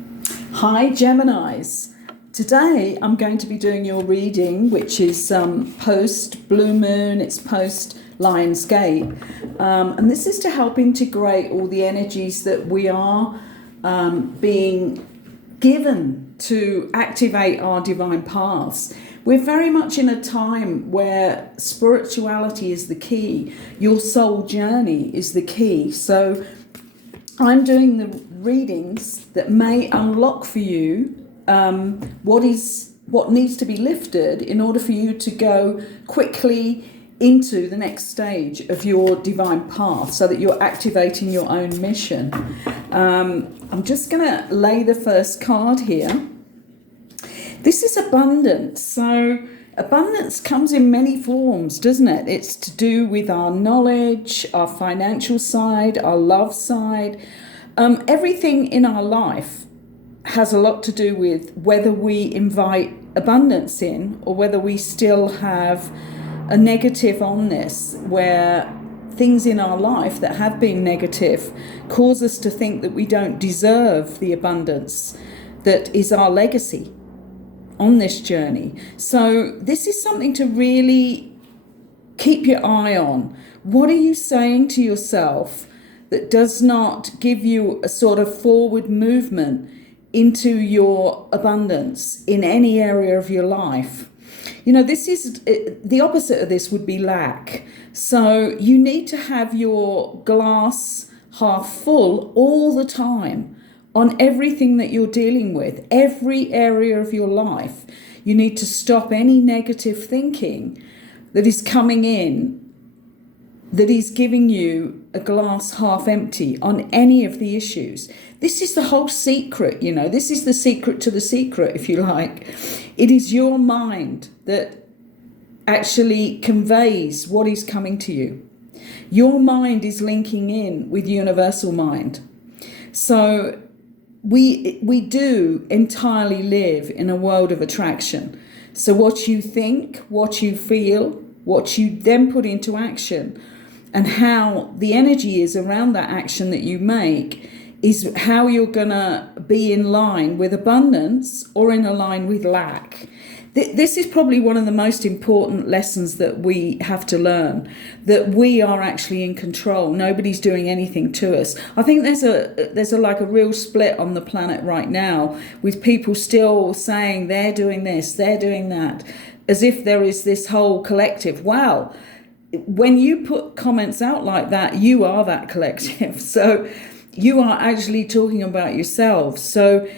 Hi Geminis. Today I'm going to be doing your reading, which is post blue moon, it's post Lion's Gate, and this is to help integrate all the energies that we are being given to activate our divine paths. We're very much in a time where spirituality is the key, your soul journey is the key. So I'm doing the readings that may unlock for you what needs to be lifted in order for you to go quickly into the next stage of your divine path, so that you're activating your own mission. I'm just going to lay the first card here. This is abundance. So abundance comes in many forms, doesn't it? It's to do with our knowledge, our financial side, our love side. Everything in our life has a lot to do with whether we invite abundance in or whether we still have a negative on this, where things in our life that have been negative cause us to think that we don't deserve the abundance that is our legacy on this journey. So this is something to really keep your eye on. What are you saying to yourself that does not give you a sort of forward movement into your abundance in any area of your life? You know, this is the opposite of this would be lack. So you need to have your glass half full all the time on everything that you're dealing with, every area of your life. You need to stop any negative thinking that is coming in, that is giving you a glass half empty on any of the issues. This is the whole secret, you know. This is the secret to the secret, if you like. It is your mind that actually conveys what is coming to you. Your mind is linking in with universal mind. So we do entirely live in a world of attraction. So what you think, what you feel, what you then put into action, and how the energy is around that action that you make is how you're going to be in line with abundance or in a line with lack. This is probably one of the most important lessons that we have to learn, that we are actually in control. Nobody's doing anything to us. I think there's a real split on the planet right now, with people still saying they're doing this, they're doing that, as if there is this whole collective. Wow. When you put comments out like that, you are that collective. So you are actually talking about yourselves. So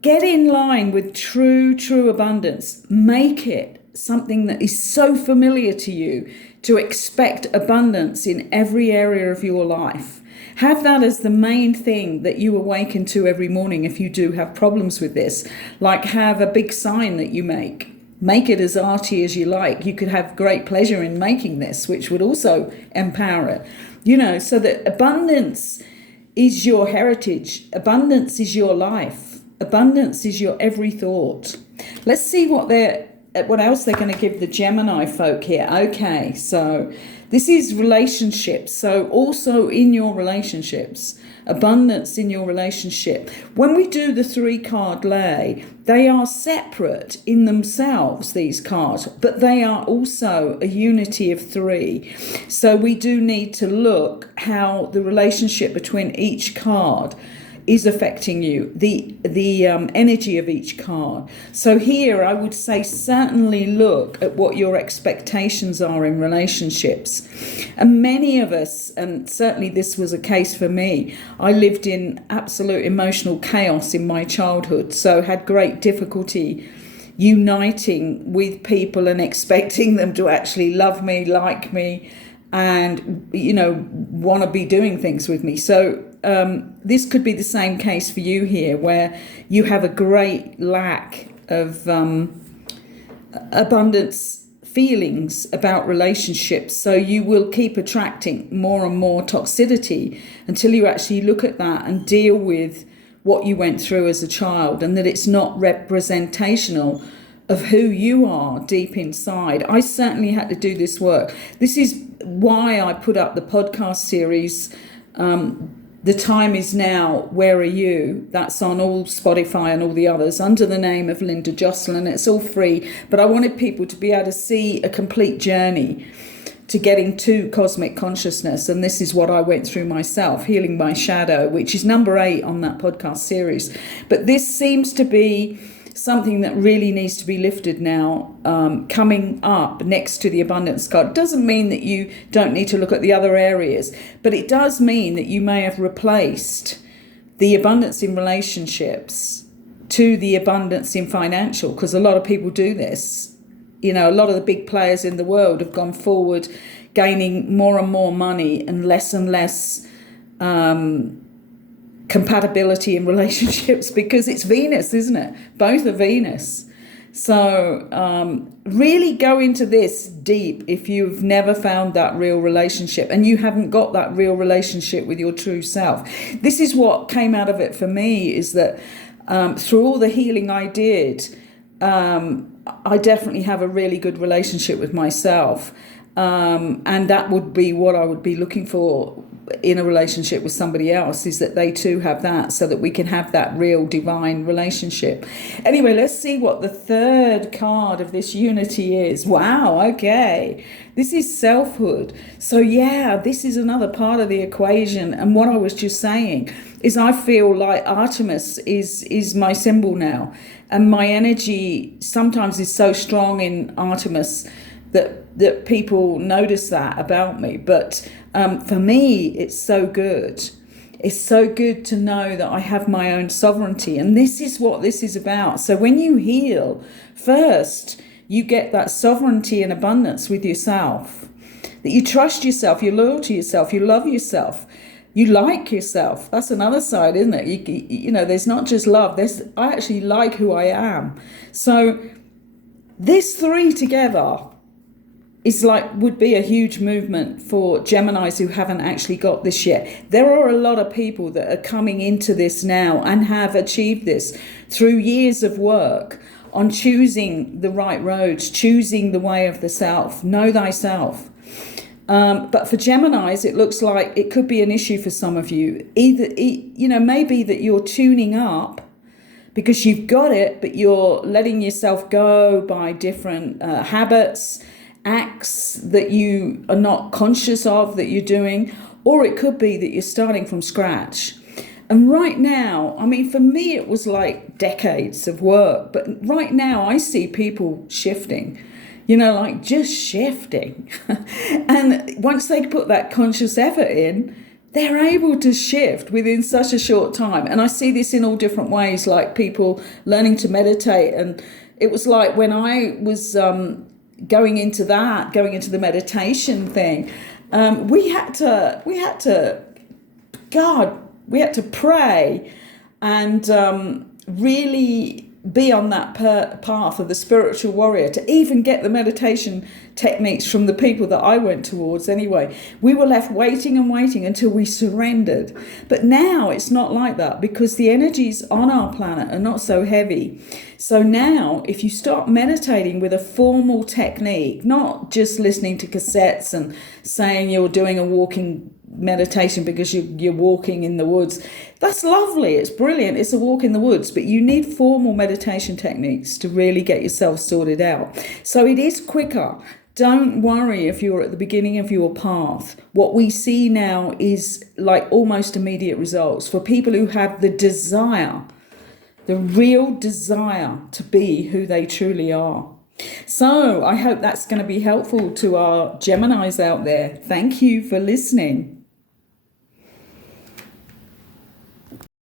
get in line with true abundance. Make it something that is so familiar to you to expect abundance in every area of your life. Have that as the main thing that you awaken to every morning if you do have problems with this. Like, have a big sign that you make. Make it as arty as you like. You could have great pleasure in making this, which would also empower it. You know, so that abundance is your heritage. Abundance is your life. Abundance is your every thought. Let's see what else they're going to give the Gemini folk here. Okay, so this is relationships. So also in your relationships, abundance in your relationship. When we do the 3-card lay, they are separate in themselves, these cards, but they are also a unity of 3. So we do need to look how the relationship between each card is affecting you, the energy of each card. So here I would say certainly look at what your expectations are in relationships. And many of us, and certainly this was a case for me, I lived in absolute emotional chaos in my childhood, so had great difficulty uniting with people and expecting them to actually love me, like me, and, you know, want to be doing things with me. So this could be the same case for you here, where you have a great lack of abundance feelings about relationships. So you will keep attracting more and more toxicity until you actually look at that and deal with what you went through as a child, and that it's not representational of who you are deep inside. I certainly had to do this work. This is why I put up the podcast series, The Time Is Now, Where Are You? That's on all Spotify and all the others under the name of Linda Jocelyn. It's all free, but I wanted people to be able to see a complete journey to getting to cosmic consciousness. And this is what I went through myself, Healing My Shadow, which is number 8 on that podcast series. But this seems to be something that really needs to be lifted now, coming up next to the abundance card. It doesn't mean that you don't need to look at the other areas, but it does mean that you may have replaced the abundance in relationships to the abundance in financial, because a lot of people do this. You know, a lot of the big players in the world have gone forward, gaining more and more money and less compatibility in relationships, because it's Venus, isn't it? Both are Venus. So really go into this deep if you've never found that real relationship and you haven't got that real relationship with your true self. This is what came out of it for me, is that through all the healing I did, I definitely have a really good relationship with myself. And that would be what I would be looking for in a relationship with somebody else, is that they too have that, so that we can have that real divine relationship. Anyway, let's see what the third card of this unity is. Wow, okay. This is selfhood. So yeah, this is another part of the equation. And what I was just saying is I feel like Artemis is my symbol now. And my energy sometimes is so strong in Artemis that people notice that about me. But for me, it's so good. It's so good to know that I have my own sovereignty. And this is what this is about. So when you heal, first, you get that sovereignty and abundance with yourself. That you trust yourself, you're loyal to yourself, you love yourself. You like yourself. That's another side, isn't it? You know, there's not just love. I actually like who I am. So this 3 together is would be a huge movement for Geminis who haven't actually got this yet. There are a lot of people that are coming into this now and have achieved this through years of work on choosing the right roads, choosing the way of the self. Know thyself. But for Geminis, it looks like it could be an issue for some of you. Either, maybe that you're tuning up because you've got it, but you're letting yourself go by different habits, acts that you are not conscious of that you're doing. Or it could be that you're starting from scratch. And right now, I mean, for me, it was like decades of work. But right now, I see people shifting. Just shifting. And once they put that conscious effort in, they're able to shift within such a short time. And I see this in all different ways, like people learning to meditate. And it was like when I was going into the meditation thing, we had to pray and really be on that path of the spiritual warrior to even get the meditation techniques from the people that I went towards anyway. We were left waiting and waiting until we surrendered. But now it's not like that, because the energies on our planet are not so heavy. So now if you start meditating with a formal technique, not just listening to cassettes and saying you're doing a walking meditation because you're walking in the woods, that's lovely, it's brilliant, it's a walk in the woods, but you need formal meditation techniques to really get yourself sorted out. So it is quicker. Don't worry if you're at the beginning of your path. What we see now is like almost immediate results for people who have the desire, the real desire to be who they truly are. So I hope that's going to be helpful to our Geminis out there. Thank you for listening.